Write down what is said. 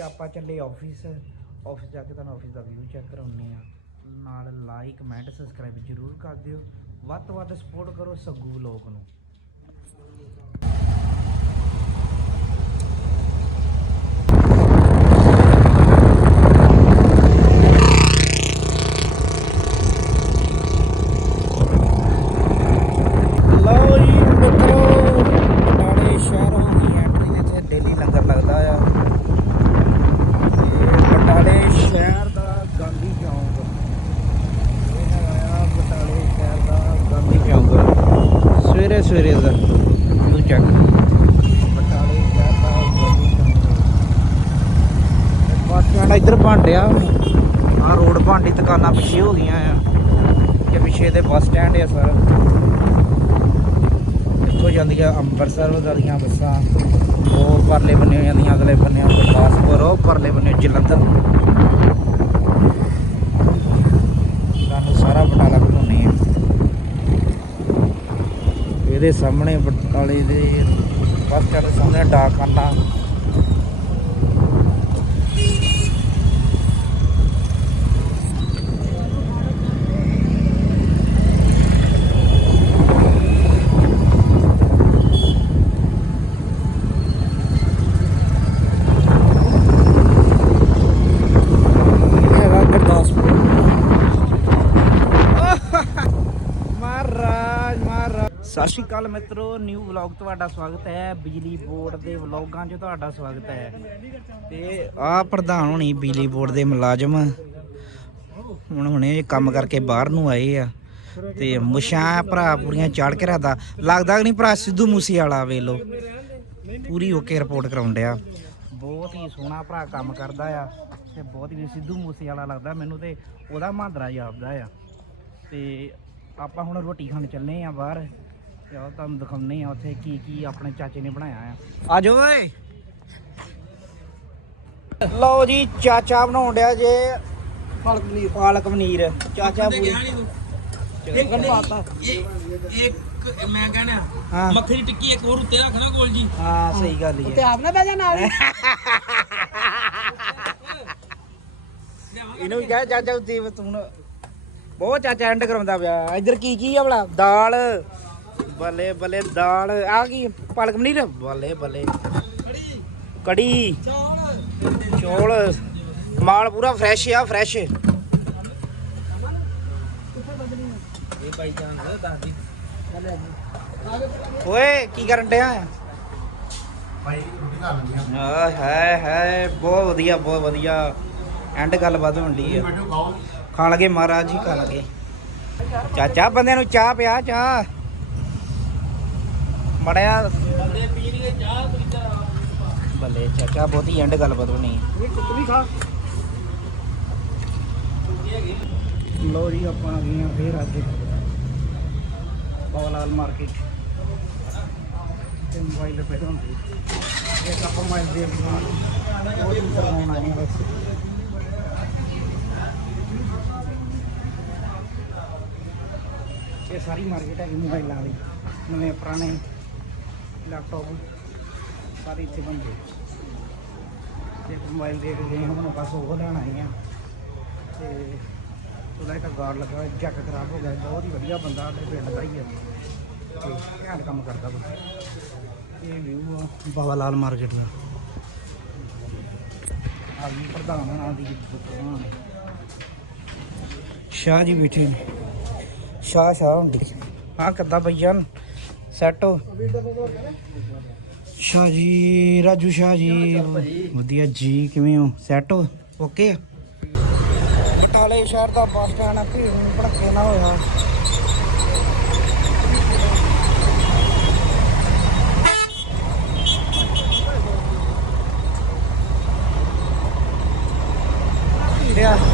ਆਪਾਂ ਚੱਲੇ office office ਜਾ ਕੇ ਤੁਹਾਨੂੰ ਆਫਿਸ ਦਾ ਵਿਊ ਚੈੱਕ ਕਰਾਉਂਦੇ ਆ ਨਾਲ ਲਾਈਕ ਕਮੈਂਟ ਸਬਸਕ੍ਰਾਈਬ ਜਰੂਰ ਕਰ ਦਿਓ। ਵੱਧ ਤੋਂ ਵੱਧ ਸਪੋਰਟ ਕਰੋ ਸੱਗੂ ਵਲੌਗ ਨੂੰ ਲਓ ਜੀ ਮਿੱਤਰੋ ਬਟਾਲੇ ਸ਼ਹਿਰੋਂ ਦੀ ਐਂਟਰੀ ਨੇ ਇੱਥੇ ਡੇਲੀ ਲੰਗਰ ਲੱਗਦਾ ਆ ਤੇ ਬਟਾਲੇ ਸ਼ਹਿਰ ਦਾ ਗਾਂਧੀ ਚੌਂਕ ਇਹ ਹੈਗਾ ਆ ਬਟਾਲੇ ਸ਼ਹਿਰ ਦਾ ਗਾਂਧੀ ਚੌਂਕ ਸਵੇਰੇ ਦਾ। ਨੂੰ ਚੱਕ ਬਟਾਲੇ ਦਾ ਇੱਧਰ ਰਿਹਾ ਆ ਰੋਡ ਬਣਦੀ ਦੁਕਾਨਾਂ ਪਿੱਛੇ ਹੋ ਗਈਆਂ ਆ। ਤੇ ਪਿੱਛੇ ਤੇ ਬੱਸ ਸਟੈਂਡ ਆ ਸਾਰਾ। ਇੱਥੋਂ ਜਾਂਦੀਆਂ ਅੰਮ੍ਰਿਤਸਰ ਵਾਲੀਆਂ ਬੱਸਾਂ। ਉਹ ਪਰਲੇ ਬੰਨੇ ਜਾਂਦੀਆਂ ਅਗਲੇ ਬੰਨੇ ਗੁਰਦਾਸਪੁਰ ਉਹ ਪਰਲੇ ਬੰਨੇ ਜਲੰਧਰ। ਸਾਰਾ ਬਟਾਲਾ ਘੁਮਾਉਣੀ ਹੈ ਸਾਹਮਣੇ ਬਟਾਲੇ ਦੇ ਬੱਸ ਸਟੈਂਡ ਦੇ ਸਾਹਮਣੇ ਡਾਕਖਾਨਾ ਹੈਗਾ ਗੁਰਦਾਸਪੁਰ ਮਹਾਰਾਜ ਮਹਾਰਾਜ ਸਤਿ ਸ਼੍ਰੀ ਅਕਾਲ ਮਿੱਤਰੋ ਨਿਊ ਵਲੌਗ ਤੁਹਾਡਾ ਸਵਾਗਤ ਹੈ। ਬਿਜਲੀ ਬੋਰਡ ਦੇ ਵਲੌਗਾਂ 'ਚ ਤੁਹਾਡਾ ਸਵਾਗਤ ਹੈ। ਤੇ ਆ ਪ੍ਰਧਾਨ ਹੋਣੀ ਬਿਜਲੀ ਬੋਰਡ ਦੇ ਮੁਲਾਜ਼ਮ। ਹੁਣ ਹੁਣੇ ਕੰਮ ਕਰਕੇ ਬਾਹਰ ਨੂੰ ਆਏ ਆ। ਤੇ ਮੁਛਾਂ ਭਰਾ ਪੂਰੀਆਂ ਚਾੜ ਕੇ ਰੱਖਦਾ। ਲੱਗਦਾ ਨਹੀਂ ਭਰਾ, ਸਿੱਧੂ ਮੂਸੇ ਵਾਲਾ। ਵੇਖ ਲੋ ਪੂਰੀ ਓਕੇ ਰਿਪੋਰਟ ਕਰਾਉਣ ਡਿਆ। ਬਹੁਤ ਹੀ ਸੋਹਣਾ ਭਰਾ ਕੰਮ ਕਰਦਾ ਆ। ਤੇ ਬਹੁਤ ਹੀ ਸਿੱਧੂ ਮੂਸੇ ਵਾਲਾ ਲੱਗਦਾ ਮੈਨੂੰ ਤੇ। ਉਹਦਾ ਮਹਾਂਦਰਾ ਜਾਪਦਾ ਆ। ਤੇ ਆਪਾਂ ਹੁਣ ਰੋਟੀ ਖਾਣ ਚੱਲੇ ਆ ਬਾਹਰ। ਤੇ ਤੁਹਾਨੂੰ ਦਿਖਾਉਣੇ ਆ ਉੱਥੇ ਕੀ ਕੀ ਆਪਣੇ ਚਾਚੇ ਨੇ ਬਣਾਇਆ ਆ। ਆਜੋ ਓਏ। ਲਓ ਜੀ ਚਾਚਾ ਬਣਾਉਣ ਡਿਆ ਜੇ ਪਾਲਕ ਪਨੀਰ ਪਾਲਕ ਪਨੀਰ। ਚਾਚਾ ਪੂਰੀ ਇੱਕ ਇੱਕ ਮੈਂ ਕਹਿਣਾ ਹਾਂ। ਮੱਖਣੀ ਟਿੱਕੀ ਇੱਕ ਹੋਰ ਉੱਤੇ ਰੱਖਣਾ ਗੋਲ ਜੀ। ਹਾਂ ਸਹੀ ਗੱਲ ਹੀ ਹੈ ਆਪ ਨਾ ਬਹਿ ਜਾ ਨਾਲ ਇਹਨੂੰ ਵੀ ਕਹਿ ਚਾਚਾ ਤੂੰ ਬਹੁਤ ਚਾਚਾ ਐਂਡ ਕਰਾਉਂਦਾ ਪਿਆ। ਇੱਧਰ ਕੀ ਕੀ ਆ ਭਲਾ? ਦਾਲ। ਬੱਲੇ ਬੱਲੇ ਦਾਲ ਆ ਕੀ ਪਾਲਕ ਪਨੀਰ? ਬੱਲੇ ਬੱਲੇ। ਕੜੀ। ਚੌਲ। ਮਾਲ ਪੂਰਾ ਫਰੈਸ਼ ਆ ਫਰੈਸ਼ ਇਹ ਜਾਨ ਓਏ ਕੀ ਕਰਨ ਡਿਆ? ਭਾਈ ਰੋਟੀ ਖਾ ਲੈਂਦੇ ਆ। ਹੈ ਹੈ ਬਹੁਤ ਵਧੀਆ ਬਹੁਤ ਵਧੀਆ। ਐਂਡ ਗੱਲਬਾਤ ਹੋਣ ਦੀ ਆ। ਖਾਣ ਲਗੇ ਮਹਾਰਾਜ ਜੀ ਖਾ ਲਗੇ। ਚਾਚਾ ਬੰਦਿਆਂ ਨੂੰ ਚਾਹ ਪਿਆ ਚਾਹ। ਮੜਿਆ। ਬੰਦੇ ਪੀਣਗੇ ਚਾਹ ਤੁਸੀਂ ਤਾਂ ਬੱਲੇ ਚਾਚਾ ਬਹੁਤ ਹੀ ਐਂਡ ਗੱਲਬਾਤ ਹੋਣੀ ਤੂੰ ਵੀ ਖਾ। ਲੋ ਜੀ ਆਪਾਂ ਆ ਗਏ ਆ ਫੇਰ ਅੱਜ। ਪਵਲਾਲ ਮਾਰਕੀਟ ਤੇ ਮੋਬਾਈਲ ਤੇ ਹੁੰਦੀ। ਇੱਕ ਆਪਾਂ ਮੋਬਾਈਲ ਦੇ ਉਹ ਦੂਸਰਾ ਫੋਨ ਆਏ ਆ ਬਸ। ਇਹ ਸਾਰੀ ਮਾਰਕੀਟ ਹੈਗੀ ਮੋਬਾਈਲਾਂ ਦੀ ਨਵੇਂ ਪੁਰਾਣੇ। ਲੈਪਟਾਪ ਸਾਰੇ ਇੱਥੇ ਬਣਦੇ ਤੇ ਮੋਬਾਈਲ ਦੇਖ ਗਏ ਹੁਣ ਬਸ ਉਹ ਲੈਣ ਆਏ ਆ ਤੇ ਉਹਦਾ ਇੱਕ ਗਾਰਡ ਲੱਗਾ ਹੋਇਆ, ਜੈਕ ਖਰਾਬ ਹੋ ਗਿਆ ਬਹੁਤ ਹੀ ਵਧੀਆ ਬੰਦਾ ਸਾਡੇ ਪਿੰਡ ਦਾ ਹੀ ਹੈ ਤੇ ਘੈਂਟ ਕੰਮ ਕਰਦਾ ਬੰਦਾ ਇਹ ਵਿਊ ਆ ਬਾਬਾ ਲਾਲ ਮਾਰਕੀਟ ਦਾ। ਆ ਵੀ ਪ੍ਰਧਾਨ। ਹੋਣਾ ਦੀ ਸ਼ਾਹ ਜੀ ਬੈਠੇ ਨੇ। ਸ਼ਾਹ ਸ਼ਾਹ ਹੁੰਦੀ। ਆ ਕਿੱਦਾਂ ਬਈ ਜਾਨ? ਸੈਟ ਹੋ। ਸ਼ਾਹ ਜੀ, ਰਾਜੂ ਸ਼ਾਹ ਜੀ, ਵਧੀਆ ਜੀ, ਕਿਵੇਂ ਹੋ? ਸੈਟ ਹੋ? ਓਕੇ ਬਟਾਲੇ ਸ਼ਹਿਰ ਦਾ ਬੱਸ ਸਟੈਂਡ ਆ, ਭੀੜ ਭੜਕੇ ਨਾ ਹੋਇਆ। Yeah.